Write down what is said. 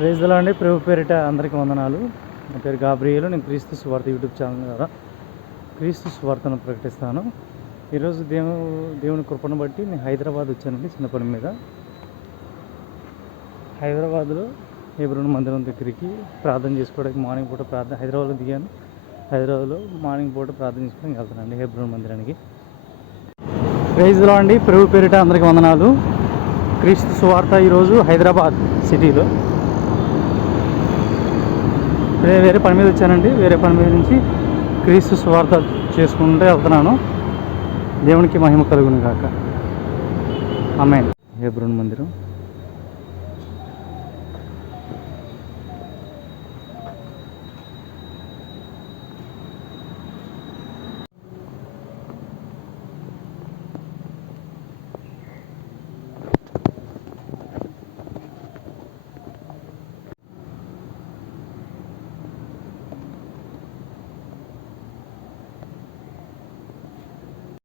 ప్రైజ్లో అండి. ప్రభు పేరిట అందరికీ వందనాలు. నా పేరు గాబ్రియలు. నేను క్రీస్తు స్వార్థ యూట్యూబ్ ఛానల్ ద్వారా క్రీస్తు స్వార్థను ప్రకటిస్తాను. ఈరోజు దేవు దేవుని కృపను బట్టి నేను హైదరాబాద్ వచ్చానండి చిన్న పని మీద. హైదరాబాద్లో హేబ్రోన్ మందిరం దగ్గరికి ప్రార్థన చేసుకోవడానికి మార్నింగ్ పూట ప్రార్థన హైదరాబాద్లో దిగాను. హైదరాబాద్లో మార్నింగ్ పూట ప్రార్థన చేసుకోవడానికి వెళ్తానండి హేబ్రోన్ మందిరానికి. ప్రైజ్లో అండి. ప్రభు పేరిట అందరికీ వందనాలు. క్రీస్తు స్వార్థ ఈరోజు హైదరాబాద్ సిటీలో. వేరే పని మీద వచ్చానండి. వేరే పని మీద నుంచి క్రీస్తు స్వార్థ చేసుకుంటే వెళ్తున్నాను. దేవునికి మహిమ కలుగును కాక ఆమె హేబ్రోన్ మందిరం.